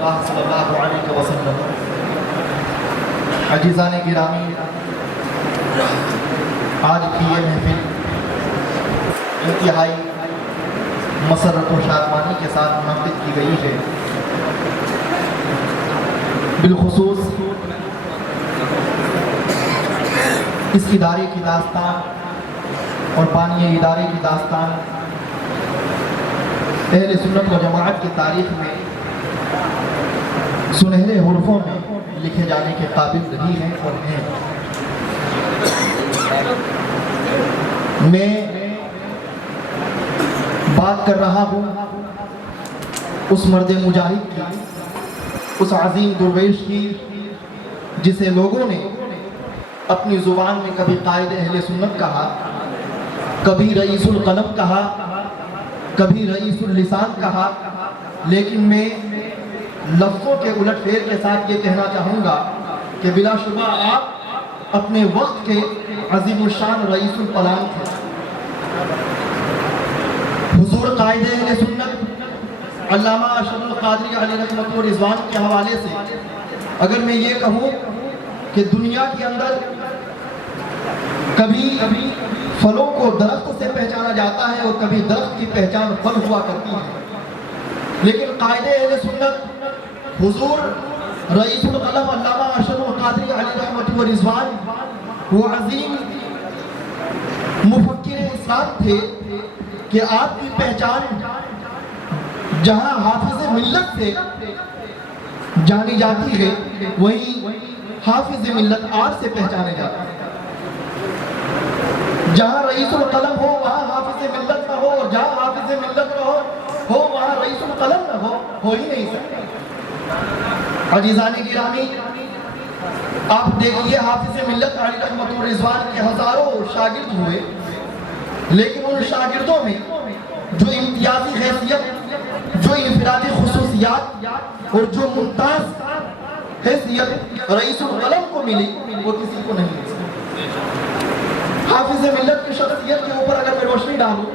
اللہ صلی اللہ علیہ وسلم۔ عزیزان گرامی، آج کی یہ محفل انتہائی مسرت و شادمانی کے ساتھ منعقد کی گئی ہے۔ بالخصوص اس ادارے کی داستان اور بانی ادارے کی داستان اہل سنت و جماعت کی تاریخ میں سنہرے حروفوں میں لکھے جانے کے قابل رہی ہیں اور ہیں۔ میں بات کر رہا ہوں اس مرد مجاہد کی، اس عظیم درویش کی، جسے لوگوں نے اپنی زبان میں کبھی قائد اہل سنت کہا، کبھی رئیس القلم کہا، کبھی رئیس اللسان کہا، لیکن میں لفظوں کے الٹ پھیر کے ساتھ یہ کہنا چاہوں گا کہ بلا شبہ آپ اپنے وقت کے عظیم الشان رئیس القلم تھے۔ حضور قائد اہل سنت علامہ اشرف القادری علیہ رحمۃ و رضوان کے حوالے سے اگر میں یہ کہوں کہ دنیا کے اندر کبھی پھلوں کو درخت سے پہچانا جاتا ہے اور کبھی درخت کی پہچان پھل ہوا کرتی ہے، لیکن قائد اہل سنت حضور رئیس القلم علامہ اشرف القادری علیہ رحمۃ و رضوان وہ عظیم مفکر اسلام تھے کہ آپ کی پہچان جہاں حافظ ملت سے جانی جاتی ہے وہیں حافظ ملت آپ سے پہچانے جاتے ہیں۔ جہاں رئیس القلم ہو وہاں حافظ ملت نہ ہو، اور جہاں حافظ ملت نہ ہو وہاں رئیس القلم نہ ہو ہی نہیں سکتا۔ عزیزان گرامی، آپ دیکھیے حافظ ملت علیہ رحمۃ الرضوان کے ہزاروں شاگرد ہوئے، لیکن ان شاگردوں میں جو امتیازی حیثیت، جو انفرادی خصوصیات اور جو ممتاز حیثیت رئیس القلم کو ملی وہ کسی کو نہیں ملی۔ حافظ ملت کی شخصیت کے اوپر اگر میں روشنی ڈالوں،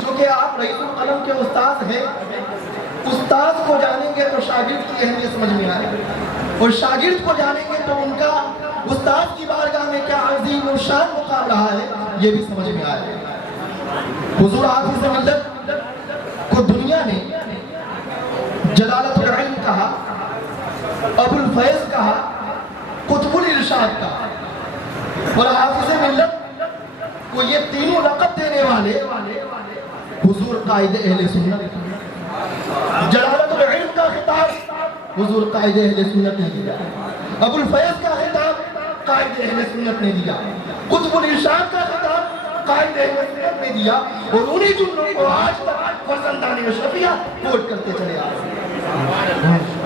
چونکہ آپ رئیس القلم کے استاد ہیں، استاد کو جانیں گے تو شاگرد کی اہمیت سمجھ میں آئے گی، اور شاگرد کو جانیں گے تو ان کا استاد کی بارگاہ میں کیا عظیم الشان مقام رہا ہے یہ بھی سمجھ میں آئے گا۔ حضور حافظ ملت کو دنیا نے جلالت العلم کہا، ابو الفیض کہا، قطب الارشاد کہا، اور حافظ ملت کو یہ تینوں لقب دینے والے حضور قائد اہل سنت۔ جلالت العلم کا خطاب حضور قائد اہل سنت نے دیا، ابو الفیض کا خطاب قائد اہل سنت نے دیا، قطب الارشاد کا خطاب قائد اہل سنت نے دیا، اور انہی جملوں کو آج تک فرزندان اشرفیہ کوٹ کرتے چلے آئے۔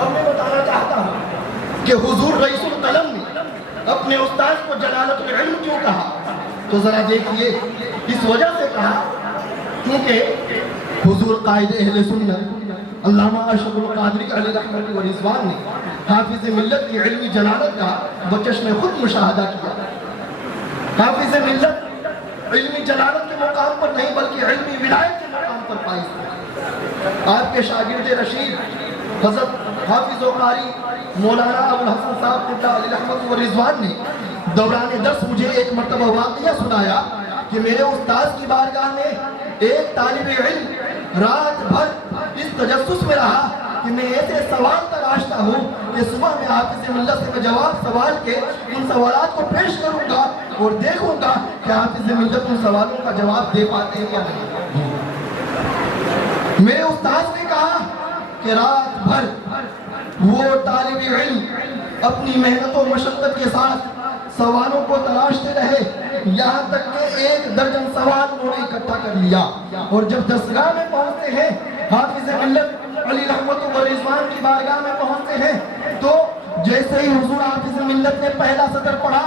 اب میں بتانا چاہتا ہوں کہ حضور رئیس القلم نے اپنے استاد کو جلالت العلم کیوں کہا، تو ذرا دیکھیے اس وجہ سے کہا کیونکہ حضور قائد اہل سنت علامہ اشرف القادری علیہ رحمۃ و رضوان نے حافظ ملت کی علمی جلالت کا بچشم خود مشاہدہ کیا۔ حافظ ملت علمی جلالت کے مقام پر نہیں بلکہ علمی ولایت کے مقام پر فائز تھے۔ آپ کے شاگرد رشید حضرت حافظ و قاری مولانا ابو الحسن صاحب قبلہ علیہ رحمۃ و رضوان نے دوران درس مجھے ایک مرتبہ واقعہ سنایا کہ میرے استاد کی بارگاہ میں ایک طالب علم رات بھر اس تجسس میں رہا کہ میں ایسے سوال تراشتا ہوں کہ صبح میں حافظ ملت سے میں جواب سوال کے ان سوالات کو پیش کروں گا اور دیکھوں گا کہ حافظ ملت ان سوالوں کا جواب دے پاتے ہیں یا نہیں۔ میرے استاد نے کہا کہ رات بھر وہ طالب علم اپنی محنت و مشقت کے ساتھ سوالوں کو تلاشتے رہے، یہاں تک کہ 1 درجن سوال انہوں نے اکٹھا کر لیا، اور جب درسگاہ میں پہنچتے ہیں حافظ ملت علی رحمۃ و رضوان کی بارگاہ میں پہنچتے ہیں تو جیسے ہی حضور حافظ ملت نے پہلا سطر پڑھا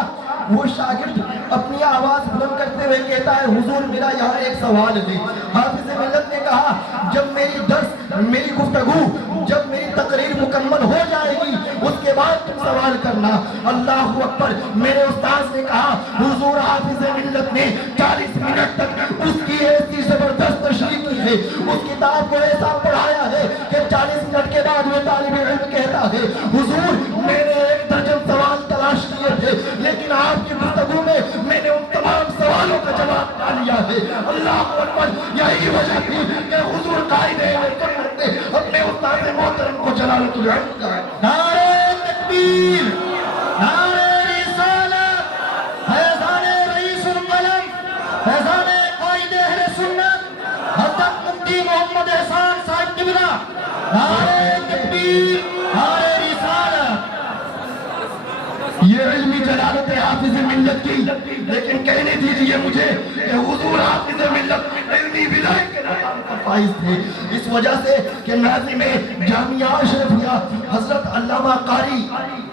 وہ شاگرد اپنی آواز بلند کرتے ہوئے کہتا ہے حضور میرا یہاں ایک سوال ہے۔ حافظ ملت نے کہا جب میری گفتگو جب میری تقریر مکمل ہو جائے گی اس کے بعد तुम सवाल करना। अल्लाहु अकबर। मेरे उस्ताद ने कहा, हुजूर हाफिज मिल्लत ने 40 मिनट तक उसकी ऐसी जबरदस्त तशरीह की है, उस किताब को ऐसा पढ़ाया है कि 40 मिनट के बाद वो तालिब इल्म कहता है, हुजूर मैंने 1 दर्जन सवाल तलाश किए थे, लेकिन आपकी गुफ्तगू में मैंने उन तमाम सवालों का जवाब पा लिया है। अल्लाहु अकबर। यही वजह थी कि हुजूर कायदे अपने उस्ताद मोहतरम को जलालतुल इल्म का नारे तकबीर, नारे रिसालत, फैज़ान रईसुल कलम, फैज़ान कायदे अहले सुन्नत हज़रत मुफ्ती मोहम्मद एहसान साहब किबला, नारे तकबीर, नारे रिसालत। ये इल्मी जलालत है हाफिज मिल्लत की, लेकिन कहने दीजिए मुझे कि हुजूर हाफिज मिल्लत इल्मी विलायत के नाम का फाइज थे, इस वजह से कि नाज़िम जामिया अशरफिया हजरत अल्लामा कारी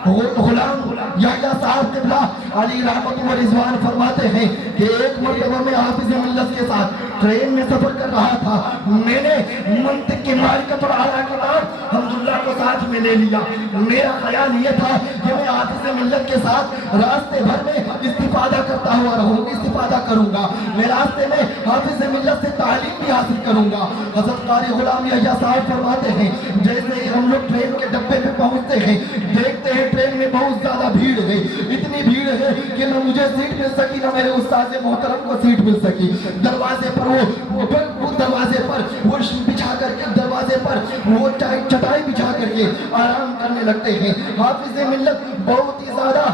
गुलाम याह्या साहब किबला अली रहमत व रिज़वान फरमाते हैं कि एक मरतबा में हाफिज मिल्लत के साथ ट्रेन में सफर कर रहा था, मैंने मंतिक की मारिफत और आला किताब हम्दुल्लाह को साथ में ले लिया। मेरा ख्याल ये था कि मैं हाफिज मिल्लत के साथ रास्ते भर में इस्तिफादा करता हुआ रहूंगा, इस्तिफादा करूंगा, मैं रास्ते में हाफिज मिल्लत से तालीम भी हासिल करूंगा। हज़रत कारी गुलाम याह्या साहब फरमाते हैं, जैसे ही हम लोग ट्रेन के डब्बे पे पहुंचते हैं, देखते हैं ट्रेन में बहुत ज्यादा भीड़ है, इतनी भीड़ है कि न मुझे सीट मिल सकी, न मेरे उस्ताद मोहतरम को सीट मिल सकी। दरवाजे पर वो दरवाजे पर वो बिछा करके दरवाजे पर वो चटाई बिछा करके आराम करने लगते हैं। हाफिज मिल्लत बहुत ही ज्यादा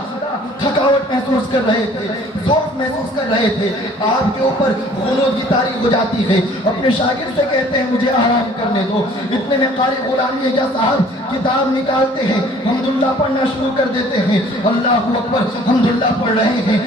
थकावट महसूस कर रहे थे, ज़ौक़ महसूस कर रहे थे, आपके ऊपर खूनों की तारीख हो जाती है। अपने शागिर्द से कहते हैं मुझे आराम करने दो। इतने में कारी गुलाम याह्या साहब किताब निकालते हैं, हम्दुल्लाह पढ़ना शुरू कर देते हैं। अल्लाहु अकबर। हम्दुल्लाह पढ़ रहे हैं,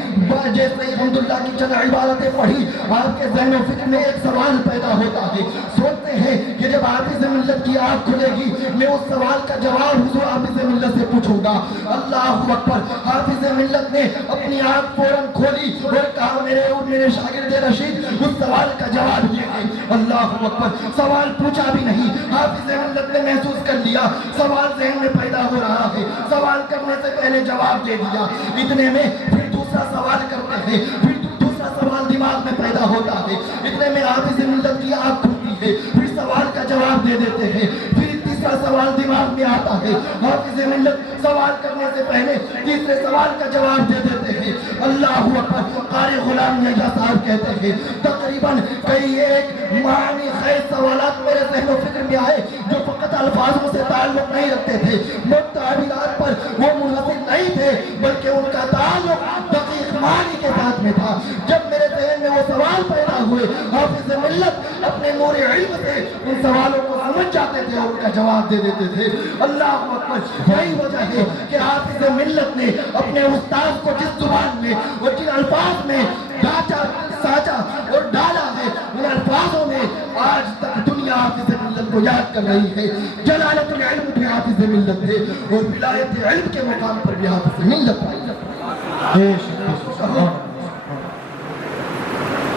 जैसे ही हम्दुल्लाह की चंद इबारतें पढ़ी, आपके ज़हन और फिक्र में एक सवाल पैदा होता है। सोचते हैं कि जब हाफिज मिल्लत की आँख खुलेगी, मैं उस सवाल का जवाब हुजूर हाफिज मिल्लत से पूछूंगा। अल्लाहु अकबर। हाफिज मिल्लत ने अपनी आँख फौरन खोली और कहा, मेरे शागिर्द रशीद उस सवाल का जवाब ये है। अल्लाहु अकबर। सवाल पूछा भी नहीं, हाफिज मिल्लत ने महसूस कर लिया सवाल ज़हन में पैदा हो रहा है, सवाल करने से पहले जवाब दे दिया। इतने में फिर दूसरा सवाल करते हैं, फिर दूसरा सवाल दिमाग में पैदा होता है। इतने में हाफिज मिल्लत की आँख खुलती है, फिर सवाल का जवाब दे देते हैं, फिर तीसरा सवाल दिमाग में आता है। हाफिज मिल्लत सवाल करने से पहले तीसरे सवाल का जवाब दे देते हैं। अल्लाहु अकबर। कारी गुलाम याह्या साहब कहते हैं, तकरीबन कई एक मानी खैर सवालात मेरे ज़हन फिक्र में आए जो फकत अल्फाजों से ताल्लुक नहीं रखते थे, मुताबिरात पर वो मुनहसिर नहीं थे, बल्कि उनका ताल्लुक दकीक मानी के साथ में था। जब मेरे ज़हन में वो सवाल पैदा हुए, हाफिज मिल्लत अपने नूर इल्म से उन सवालों को समझ जाते थे और उनका जवाब दे देते थे। अल्लाहु अकबर। यही वजह है कि हाफिज मिल्लत ने अपने उस्ताद को जिस जुबान में और जिन अल्फाज में ढांचा, साचा और डाला है, उन अल्फाजों में आज तक दुनिया हाफिज मिल्लत को याद कर रही है। जलालतुल इल्म भी हाफिज मिल्लत थे और विलायत इल्म के मुकाम पर भी हाफिज मिल्लत आई।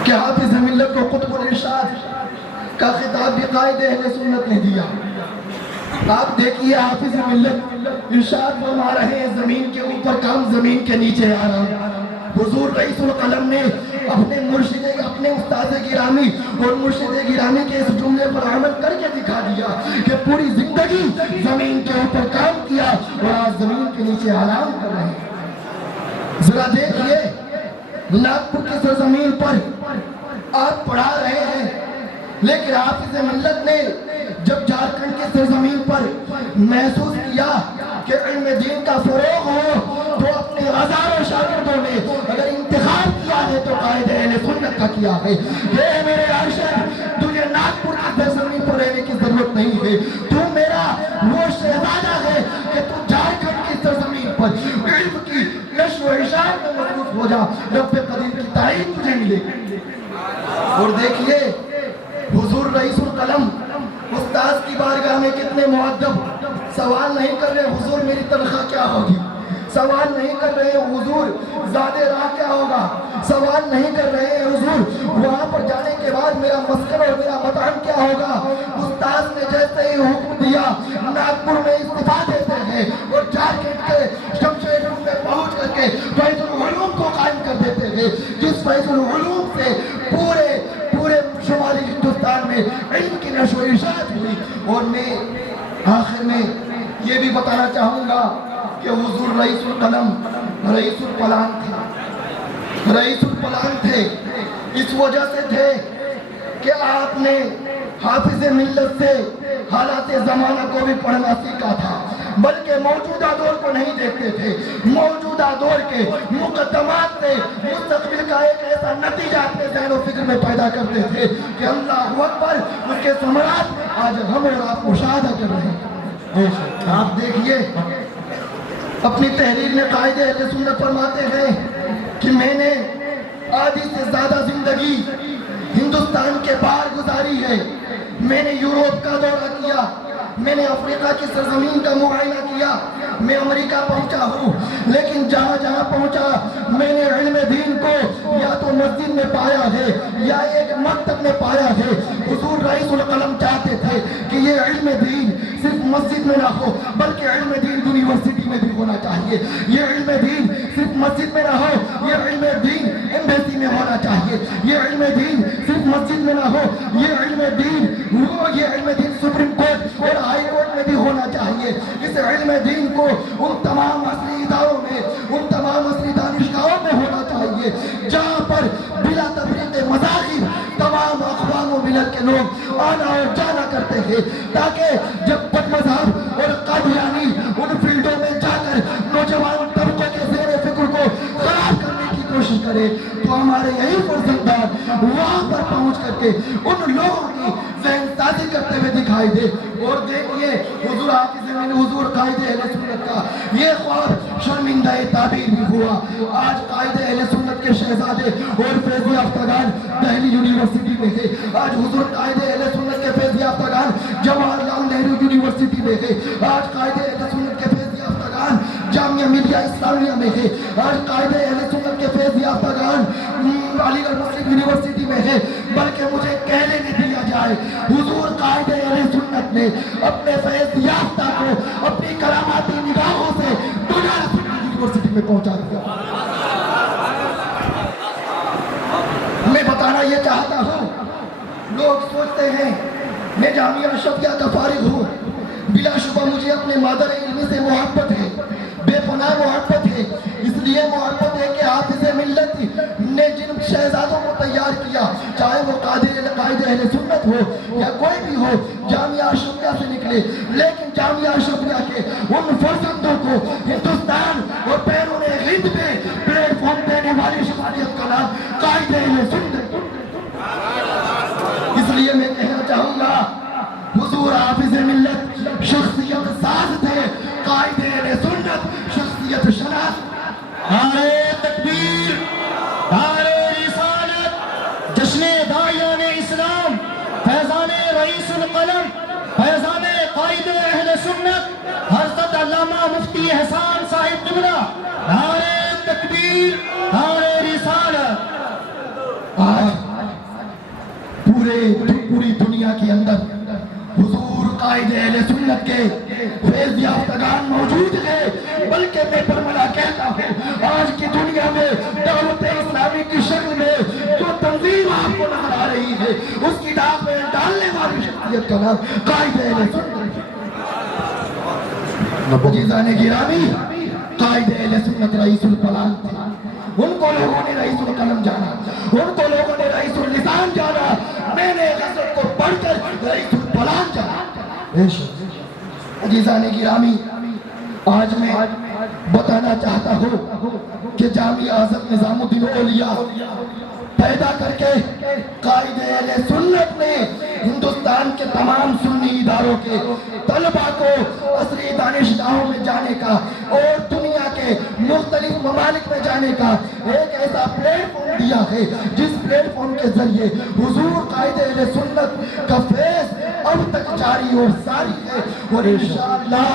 क्या हाफिज मिल्लत को कुतुबुल इरशाद का खिताब भी कायदे अहले सुन्नत ने दिया। आप देखिए हाफिज मिल्लत इरशाद फरमा रहे हैं, जमीन के ऊपर काम जमीन के नीचे आ रहा है। हुजूर रईसुल कलम ने अपने मुर्शिद, अपने उस्ताद गिरामी और मुर्शिद गिरामी के इस जुमले पर अमल करके दिखा दिया कि पूरी जिंदगी जमीन के ऊपर काम किया और आज जमीन के नीचे आराम कर रहे हैं। जरा देखिए, नागपुर की सरजमीन पर आप पढ़ा रहे हैं, लेकिन हाफिज मिल्लत ने जब झारखंड की सरजमीन पर महसूस किया कि इल्म दीन का फरोग हो, तो अपने हजारों शागिर्दों ने अगर इंतखाब किया है तो कायदे अहले सुन्नत का किया है। ये मेरे अर्शद, तुझे नागपुर की सरजमीन पर रहने की जरूरत नहीं है, तू मेरा वो शहजादा है कि तू झारखंड की सरजमीन पर इल्म की नश्र व इशार में मसरूफ हो जा, रब्बे कदीर की तारीफ तुझे मिलेगी। और देखिए हुजूर रईसुल कलम उस्ताद की बारगाह में कितने मुअद्दब, सवाल नहीं कर रहे हुजूर मेरी तनख्वाह क्या होगी, सवाल नहीं कर रहे हुजूर ज़ादे राह क्या होगा, सवाल नहीं कर रहे हुजूर वहाँ पर जाने के बाद मेरा मस्कन और मेरा मतान क्या होगा। उस्ताद ने जैसे ही हुक्म दिया नागपुर में इस्तीफा देते हैं और झारखंड फैज़ उल-उलूम से पूरे पूरे शुमाली हिंदुस्तान में इल्म की नशो इशात हुई। और मैं आखिर में ये भी बताना चाहूँगा कि हुजूर रईसुल कलम रईसुल पलान थे, रईसुल पलान थे। इस वजह से थे कि आपने हाफिज़ मिल्लत से हालात ज़माना को भी पढ़ना सीखा था, बल्कि मौजूदा दौर को नहीं देखते थे। मौजूदा दौर के मुकद्दमात से मुस्तक़बिल का एक ऐसा नतीजा अपने ज़हन और फिक्र में पैदा करते थे कि अल्लाहु अकबर, उसके समरात आज हम और आप मुशाहदा कर रहे हैं। आप देखिए, अपनी तहरीर में कायदे अहले सुन्नत फरमाते हैं कि मैंने आधी से ज़्यादा ज़िंदगी हिंदुस्तान के बाहर गुजारी है। मैंने यूरोप का दौरा किया, मैंने अफ्रीका की सरजमीन का मुआयना किया, मैं अमेरिका पहुंचा हूँ, लेकिन जहाँ जहाँ पहुंचा मैंने इल्म दीन को या तो मस्जिद में पाया है या एक मकतब में पाया है। हुजूर रईसुल कलम चाहते थे कि ये इल्म दीन सिर्फ मस्जिद में ना हो, बल्कि इल्म दीन यूनिवर्सिटी में भी होना चाहिए। ये इल्म दीन सिर्फ मस्जिद में ना हो, ये इल्म दीन एम्बेसी में होना चाहिए। ये इल्म दीन सिर्फ मस्जिद में ना हो, ये इल्म दीन सुप्रीम कोर्ट और हाई कोर्ट में भी होना चाहिए। इस इल्म दीन को उन तमाम असली इदारों में, उन तमाम असली दानिशगाहों में होना चाहिए जहाँ पर बिला तफरीक़ मज़ाहिब तमाम अक़वाम व मिलत के लोग आना और जाना करते हैं, ताकि जब बदमज़हब और कादियानी उन फील्डों में जाकर नौजवान तबकों के ज़ेर फ़िक्र को खराब करने की कोशिश करे, तो हमारे यही फर्जंदान वहाँ पर पहुँच करके उन लोगों की ज़हन साज़ी करते हुए दिखाई दे। और देखिए, हुजूर हाफिज़ हुजूर कायदे अहले सुन्नत का ये ख्वाब शर्मिंदा ताबीर भी हुआ। आज कायदे अहले सुन्नत के शहजादे और फैज़ याफ्तागान दिल्ली यूनिवर्सिटी में है। आज हुजूर कायदे अहले सुन्नत के फैज़ याफ्तागान जवाहरलाल नेहरू यूनिवर्सिटी में है। आज कायदे अहले सुन्नत के फैज़ याफ्तागान जामिया मिलिया इस्लामिया में है। आज कायदे अहले सुन्नत के फैज़ याफ्तागान अलीगढ़ मुस्लिम यूनिवर्सिटी में है। बल्कि मुझे कहने नहीं दिया जाए, हुजूर कायदे अहले सुन्नत ने अपने फैज़ याफ्ता को अपनी करामाती निगाहों से यूनिवर्सिटी में पहुंचा दिया। मैं बताना ये चाहता हूँ, लोग सोचते हैं मैं जामिया अशरफिया का फारिग हूँ, बिलाशुबा मुझे अपने मादर इल्मी से मोहब्बत है, बेपनाह मोहब्बत है। इसलिए मोहब्बत है कि हाफिज़ मिल्लत ने जिन शहजादों को तैयार किया, चाहे वो कायदे अहले सुन्नत हो या कोई भी हो, जामिया अशरफिया से निकले, लेकिन जामिया अशरफिया के उन फर्जंदों को हिंदुस्तान और बैरून हिंद में प्लेटफॉर्म देने वाली शख्सियत का नाम कायदे अहले सुन्नत। इसलिए मैं कहना चाहूँगा, हुजूर हाफिज़ मिल्लत शख्सियत साज़ थे, कायदे अहले सुन्नत शख्सियत शनास। नारे तकबीर, नारे रिसालत, जश्न दायाने इस्लाम, फैज़ाने रईसुल कलम, फैज़ाने कायदे अहले सुन्नत, हज़रत अल्लामा मुफ्ती एहसान साहिब क़िबला। नारे तकबीर, नारे रिसालत। आज पूरी दुनिया के अंदर हुजूर कायदे अहले सुन्नत के फैज़ याफ्तागान मौजूद है। बल्कि मैं बरमला कहता हूँ, आज की दुनिया में दावत इस्लामी की शक्ल में जो तंजीम आपको नजर आ रही है, उसकी दाग में डालने वाली शख्सियत का नाम कायदे अहले सुन्नत। अज़ीज़ाने गिरामी, कायदे अहले सुन्नत रईसुल पलान थे। उनको लोगों ने रईसुल कलम जाना, उनको लोगों ने रईसुल लिसान जाना, मैंने गज़ल को पढ़कर रईसुल पलान जाना। अज़ीज़ाने गिरामी, आज मैं बताना चाहता हूँ कि जामिया आज़म निज़ामुद्दीन औलिया पैदा करके कायदे अहले सुन्नत ने हिंदुस्तान के तमाम सुन्नी इदारों के तलबा को असली दानिशगाहों में जाने का और दुनिया के मुख्तलिफ ममालिक में जाने का एक ऐसा प्लेटफॉर्म दिया है, जिस प्लेटफॉर्म के जरिए हुजूर कायदे अहले सुन्नत का फैज़ अब तक जारी और सारी है। और इंशाअल्लाह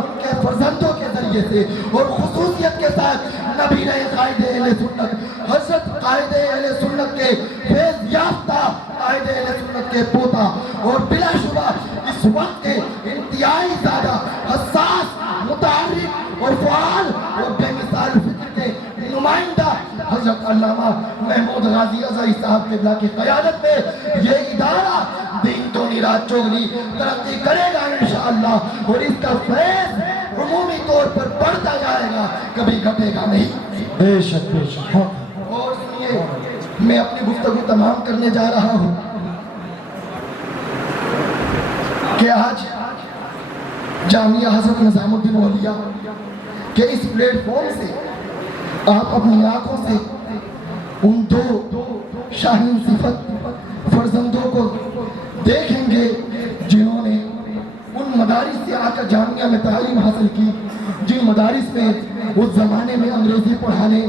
उनके फर्जंदों के जरिए से और खुसूसियत के साथ नबी ने कायदे अहले सुन्नत हज़रत कायदे अहले सुन्नत के फैज़ याफ्ता कायदे अहले सुन्नत के पोता और बिलाशुबा इस वक्त के इंतहाई ज़्यादा हसास, मुतारिफ और फ़आल और बेमिसाल फिक्र के नुमाइंदा हज़रत अल्लामा محمود غازی اظہری صاحب قبلہ کی قیادت میں یہ ادارہ دین دونی رات چوگلی ترقی کرے گا انشاءاللہ، اور اس کا فیض عمومی طور پر بڑھتا جائے گا، کبھی گھٹے گا نہیں۔ بے شک بے شک۔ اور سنیے، میں اپنی گفتگو تمام کرنے جا رہا ہوں کہ آج جامعہ حضرت نظام الدین اولیاء کہ اس پلیٹ فارم سے آپ اپنی آنکھوں سے ان دو شاہین صفت فرزندوں کو دیکھیں گے جنہوں نے ان مدارس سے آ کر جامعہ میں تعلیم حاصل کی، جن مدارس میں اس زمانے میں انگریزی پڑھانے،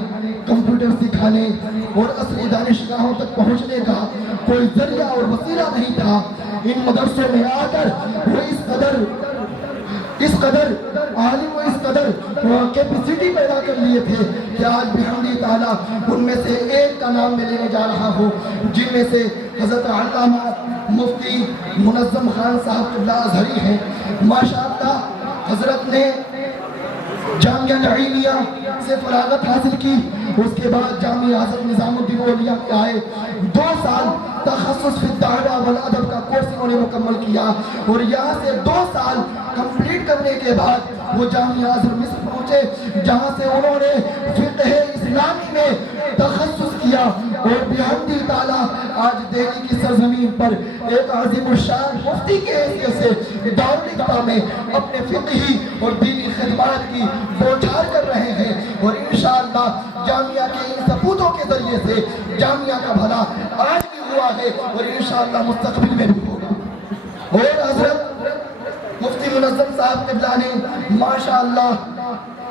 کمپیوٹر سکھانے اور اصلی دانشگاہوں تک پہنچنے کا کوئی ذریعہ اور وسیلہ نہیں تھا۔ ان مدرسوں میں آ کر وہ اس قدر عالم و اس قدر کیپیسٹی پیدا کر لیے تھے کہ آج بحمدِ تعالیٰ ان میں سے ایک کا نام میں لینے جا رہا ہوں، جن میں سے حضرت علامہ مفتی منظم خان صاحب قبلہ اظہری ہیں۔ ماشاءاللہ حضرت نے جامعہ نعیمیہ سے فراغت حاصل کی، اس کے بعد جامعہ حضرت نظام الدین اولیاء میں آئے، 2 سال تخصص فی الدعوہ والادب کا کورس انہوں نے مکمل کیا، اور یہاں سے 2 سال کمپلیٹ کرنے کے بعد وہ جامعہ ازہر مصر پہنچے، جہاں سے انہوں نے فقہ اسلامی میں تخصص کیا، اور بحمدِ تعالیٰ آج دہلی کی سرزمین پر ایک عظیم الشان مفتی کے حیثیت سے دارالفتہ میں اپنے فقہی اور دینی خدمات کی بوچھار کر رہے ہیں، اور انشاءاللہ جامعہ کے ان سپوتوں کے ذریعے سے جامعہ کا بھلا آج بھی ہوا ہے اور انشاءاللہ مستقبل میں بھی ہوگا۔ اور حضرت مفتی منظم صاحب قبلہ نے ماشاءاللہ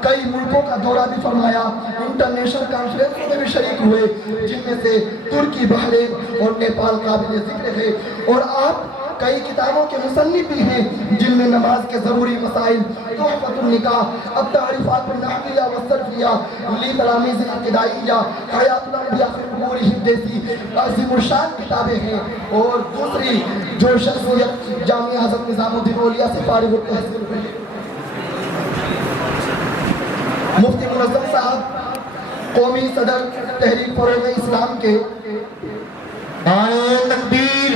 کئی ملکوں کا دورہ بھی فرمایا، انٹرنیشنل کانفرنسوں میں بھی شریک ہوئے، جن میں سے ترکی، بحرین اور نیپال قابل ذکر ہے، اور آپ کئی کتابوں کے مصنف بھی ہیں جن میں نماز کے ضروری مسائل، تحفۃ النکاح، التعریفات النحویہ والصرفیہ، لتلاميذ الابتدائیہ، حیات الانبیاء فی امورہم جیسی عظیم الشان کتابیں ہیں۔ اور دوسری جو شخصیت جامعہ حضرت نظام الدین اولیاء سے فارغ التحصیل ہوئی، مفتی منظم صاحب قومی صدر تحریک فروغ اسلام کے، نعرہ تکبیر،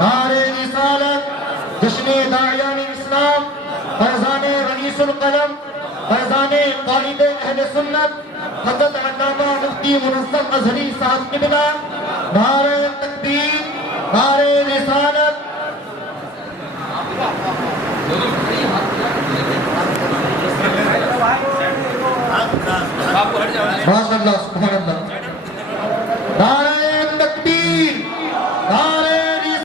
نعرہ رسالت، جشن داعیان اسلام، فیضان رئیس القلم، فیضان قائد اہل سنت حضرت علامہ مفتی منظم اظہری صاحب قبلہ، نعرہ تکبیر، نعرہ رسالت۔ ماشاءاللہ سبحان